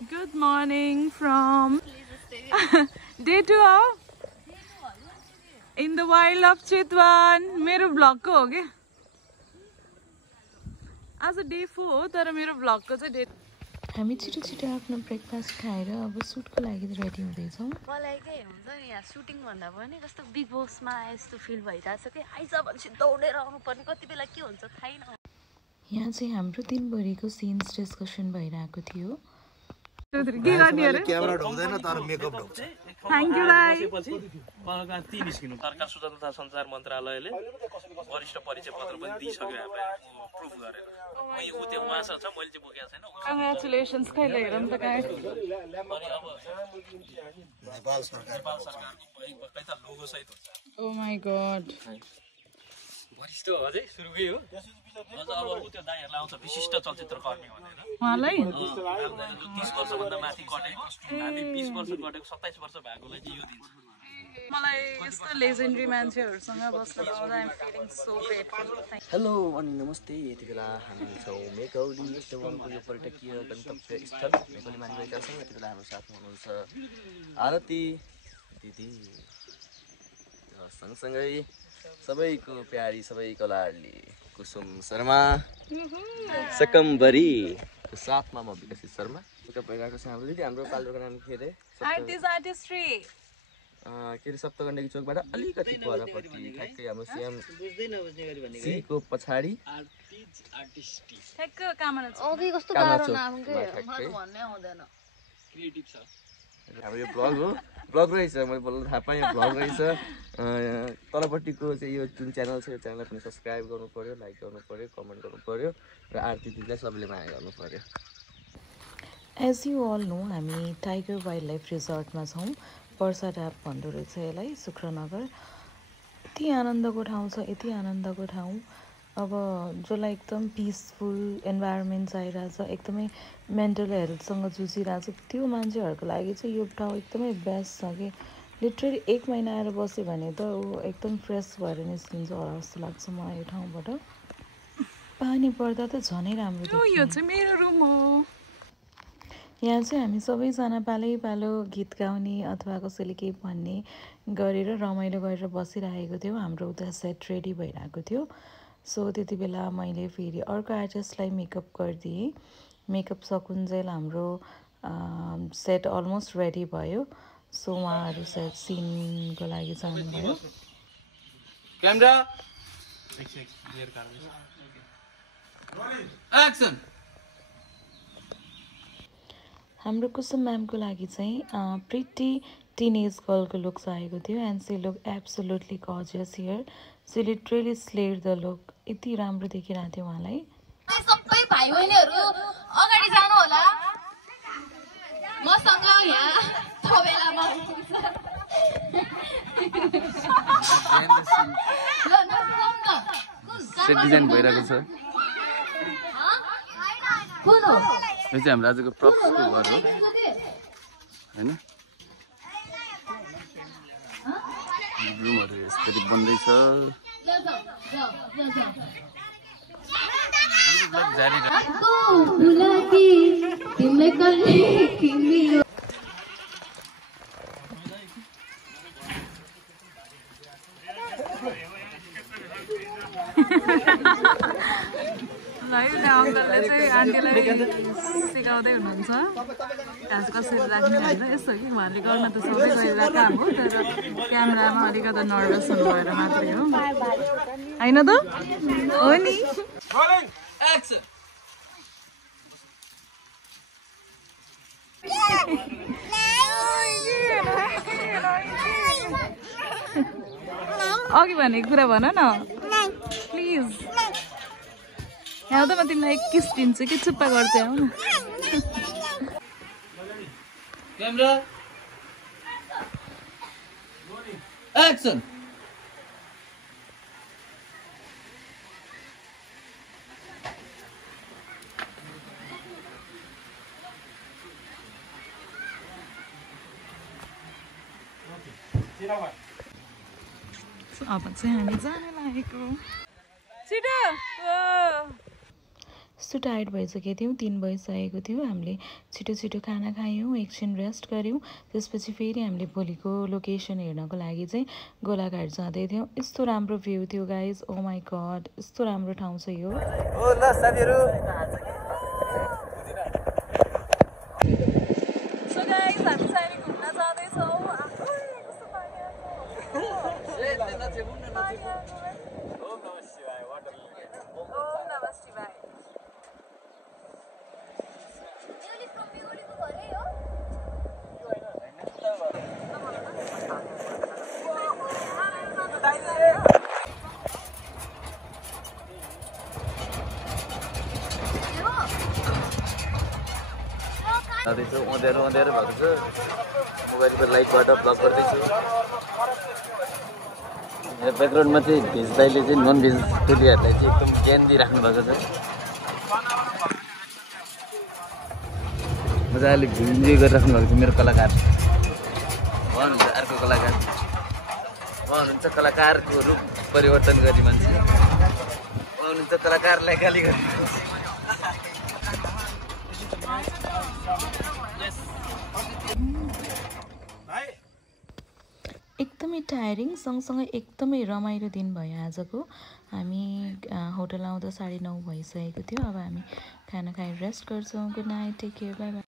Good morning from day 2 of in the wild of Chitwan. मेरो vlog को हो के आज day 4 हो तर मेरो vlog को चाहिँ day हामी छिटो छिटो आफ्नो ब्रेकफास्ट खाएर अब सुटको लागि रेडी हुँदैछौँ। मलाई के हुन्छ नि यहाँ सुटिङ भन्दा पनि कस्तो बिग बसमा यस्तो फिल भइरहेछ कि आइज भनेपछि दौडेर आउनु पर्ने कति बेला के हुन्छ थाहै न। यहाँ चाहिँ हाम्रो दिनभरिको सिन्स डिस्कसन भइरहेको थियो। क्यामेरा ढोक्दैन तर मेकअप ढोक्छ। थ्यांक यू भाइ। कलाकार 3 निस्किनु सरकार सूचना तथा सञ्चार मन्त्रालयले वरिष्ठ परिचय पत्र पनि दिइसक्यो हामीलाई प्रुफ गरेर। मैले उ त्यो उहाँसँग छ मैले चाहिँ बोकेको छैन। कंग्रेचुलेशन्स कहिले हेरौँ त गाइस। अनि अब नेपाल सरकारको कतै त लोगो सहित हुन्छ। Oh my God. वरिष्ठ अझै सुरुकै हो। अझ अब उ त्यो दाइहरुलाई आउँछ विशिष्ट चलचित्र कर्मी भनेर। उहाँलाई 30 वर्षभन्दा माथि कटेको हामी 20 वर्ष कटेको 27 वर्ष भएकोलाई चाहिँ यो दिन्छ। मलाई यस्तो लेजेन्डरी मान्छेहरुसँग बस्न पाउँदा I am feeling so grateful. Hello अनि नमस्ते। यति बेला हामी छौँ मेकौली स्टेवनको यो पर्यटकीय गन्तव्य स्थल मेकौली मानिरहेका छौँ। यति बेला हाम्रो साथमा हुनुहुन्छ आरती दिदी र सँगसँगै सबैको प्यारी सबैको लाडली कुसुम शर्मा सकम्बरी साथमा म विकसित शर्मा। पहिलाको छ हाम्रो दिदी। हाम्रो पाल्रोको नाम के अरे? आर्टिस्ट्री के अरे सप्तगण्डकी चोकबाट अलिकति परपट्टि ठ्याक्कै हाम्रो सिएम को पछाडि ठ्याक्क कामना छ। ओके कस्तो गाह्रो नाम के मलाई भन्नै आउँदैन। क्रिएटिभ छ। हाम्रो यो ब्लग हो। ब्लग रहेछ मैले बोल्न थाहा पाएँ ब्लग रहेछ। तलपट्टिको चाहिँ यो जुन च्यानल छ यो च्यानललाई पनि सब्सक्राइब गर्नु पर्यो, लाइक गर्नु पर्यो, कमेन्ट गर्नु पर्यो र आरती दिदीलाई सबैले माया गर्नु पर्यो। एज यु अल नो हामी टाइगर वाइल्ड लाइफ रिजोर्टमा छौँ। पर्सा ट्याप भन्दो रहेछ यसलाई, शुक्रनगर। यति आनन्दको ठाउँ छ, यति आनन्दको ठाउँ। अब जसलाई एकदम पिसफुल इन्भाइरोमेन्ट चाहिरहेछ, एकदमै मेन्टल हेल्थसँग जुझिरहेछ त्यो मान्छेहरूको लागि चाहिँ यो ठाउँ एकदमै बेस्ट छ कि लिटरली 1 महिना आएर बस्यो भने त ऊ एकदम फ्रेस भएर निस्किन्छ होला जस्तो लाग्छ मलाई यो ठाउँबाट। पानी पर्दा त झनै राम्रो देखिन्छ। यो चाहिँ मेरो रुम हो। यहाँ चाहिँ हामी सबैजना पालै पालो गीत गाउने अथवा कसैले केही भन्ने गरेर रमाइलो गरेर बसिरहेको थियौँ। हाम्रो उता सेट रेडी भइरहेको थियो। सो त्यति बेला मैले फेरि अर्को आर्टिस्टलाई मेकअप गरिदिएँ। मेकअप सकुन्जेल हाम्रो सेट अलमोस्ट रेडी भयो। सो उहाँहरू सेट सिनको लागि जानुभयो। Camera action. हाम्रो कुसुम म्यामको लागि चाहिँ प्रिटी टिनेज गर्लको लुक चाहिएको थियो and she look absolutely gorgeous here. She literally slayed the look. यति राम्रो देखिरहेको थियो उहाँलाई। सबै भाइ बहिनीहरु अगाडि जानु होला। मसँग यहाँ थोबेलामा हुनुहुन्छ। ल नसुनाउ न। सेट डिजाइन भइरहेको छ। कुन हो? यो चाहिँ हाम्रो आजको प्रप्सको घर हो हैन। रुमहरु यसरी बन्दैछ। अङ्कलले चाहिँ आन्टीलाई सिकाउँदै हुनुहुन्छ घाँस कसरी राख्ने होइन। यस्तो कि उहाँले गर्न त सबै गरिरहेको काम हो तर क्यामेरामा अलिकति नर्भस हुनु भएर मात्रै हो होइन त हो नि। अघि भनेको कुरा भन न प्लिज। यहाँ त म तिमीलाई 21 दिन्छु कि चुप्पा गर्दै आऊ न। Camera action. अब चाहिँ हामी जान लागेको छिटो। यस्तो टायर्ड भइसकेको थियौँ, 3 बजिसकेको थियो। हामीले छिटो छिटो खाना खायौँ, एकछिन रेस्ट गऱ्यौँ। त्यसपछि फेरि हामीले भोलिको लोकेसन हेर्नको लागि चाहिँ गोलाघाट जाँदै थियौँ। यस्तो राम्रो भ्यू थियो गाइज, ओ माई गड, यस्तो राम्रो ठाउँ छ यो। ल साथीहरू सो गाइज हामी चाहिँ अहिले घुम्न जाँदैछौँ। कस्तो पानी आएको। ओम नमः शिवाय। जाँदैछु, अँध्यारो अँध्यारो भएको छ। मोबाइलको लाइटबाट ब्लक गर्दैछु। यहाँ ब्याकग्राउन्डमा चाहिँ भेज दाइले चाहिँ नन भेज टोलीहरूलाई चाहिँ एकदम ज्ञान दिइराख्नु भएको छ। मजाले इन्जोय गरिराख्नु भएको छ मेरो कलाकार। उहाँ हुनुहुन्छ अर्को कलाकार। उहाँ हुनुहुन्छ कलाकारको रूप परिवर्तन गर्ने मान्छे। उहाँ हुनुहुन्छ कलाकारलाई गाली गर्ने मान्छे। एकदमै टायरिङ सँगसँगै एकदमै रमाइलो दिन भयो आजको। हामी होटल आउँदा 9:30 भइसकेको थियो। अब हामी खाना खाएर रेस्ट गर्छौँ। Good night, take care, bye by.